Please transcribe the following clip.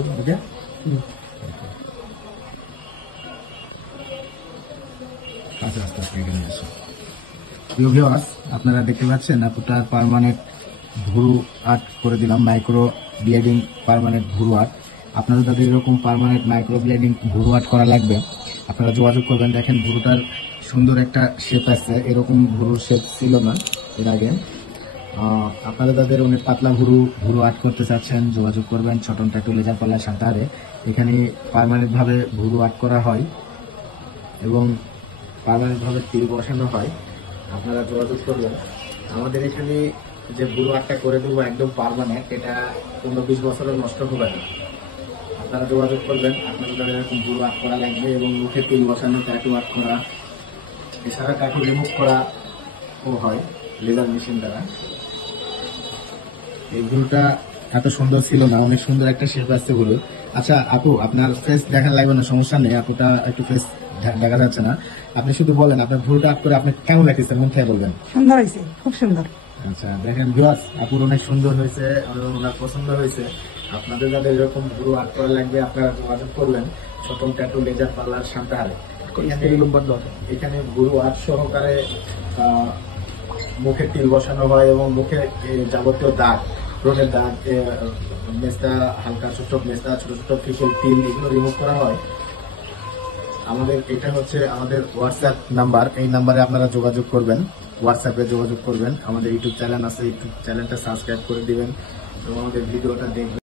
ওকে। আচ্ছা আস্তে আস্তে এখানে আসো। প্রিয় ভিউয়ার্স, আপনারা দেখতে পাচ্ছেন আপুটা পার্মানেন্ট ভুরু আর্ট করে দিলাম, মাইক্রো ব্লেডিং পার্মানেন্ট ভুরু আর্ট। আপনাদের তাদের এরকম পার্মানেন্ট মাইক্রো ব্লেডিং ভুরু আর্ট করা লাগবে, আপনারা যোগাযোগ করবেন। দেখেন ভুরুটার সুন্দর একটা শেপ আছে, এরকম ভুরুর শেপ ছিল না এর আগে। আপনারা তাদের অনেক পাতলা ভুরু ভুরু আর্ট করতে চাচ্ছেন, যোগাযোগ করবেন ছোটন ট্যাটু লেজার পার্লার সান্তাহারে। এখানে পার্মানেন্ট ভাবে ভুরু আর্ট করা হয় এবং পার্মানেন্ট ভাবে তিল বসানো হয়। আপনারা যোগাযোগ করবেন। আমাদের এখানে যে ভুরু আর্টটা করে দেবো একদম পার্মানেন্ট, এটা 15-20 বছরের নষ্ট হবে না। আপনারা যোগাযোগ করবেন, আপনাদের তাদের এরকম ভুরু আর্ট করা লাগবে এবং মুখে তিল বসানো, ট্যাটু আর্ট করা, এছাড়া ট্যাটু রিমুভ করা ও হয় লেজার মেশিন দ্বারা। এই ভুরুটা এত সুন্দর ছিল না, অনেক সুন্দর একটা শেপ আসছে ভুরু। আচ্ছা আপু, আপনার ফেস দেখা লাগবে না, সমস্যা নেই। আপুটা একটু ফেস দেখা যাচ্ছে না, আপনি শুধু বলেন আপনার ভুরুটা আপ করে আপনি কেমন লাগতেছে, মন থেকে বলবেন। সুন্দর হয়েছে, খুব সুন্দর। আচ্ছা দেখেন ভিউয়ার্স, আপুর অনেক সুন্দর হয়েছে, ওনার পছন্দ হয়েছে। আপনাদের যাদের এরকম ভুরু আর্ট করা লাগবে আপনারা যোগাযোগ করবেন ছোটন ট্যাটু লেজার পার্লার সান্তাহারে। এখানে ভুরু আর্ট সহকারে মুখে তিল বসানো হয় এবং মুখে যাবতীয় দাগ, ব্রণের দাগ, মেস্তা, হালকা ছোট মেস্তা, ছোট ছোট ফিসেল তিল, এগুলো রিমুভ করা হয়। আমাদের এটা হচ্ছে আমাদের হোয়াটসঅ্যাপ নাম্বার, এই নাম্বারে আপনারা যোগাযোগ করবেন, হোয়াটসঅ্যাপে যোগাযোগ করবেন। আমাদের ইউটিউব চ্যানেল আছে, ইউটিউব চ্যানেলটা সাবস্ক্রাইব করে দিবেন এবং আমাদের ভিডিওটা দেখবেন।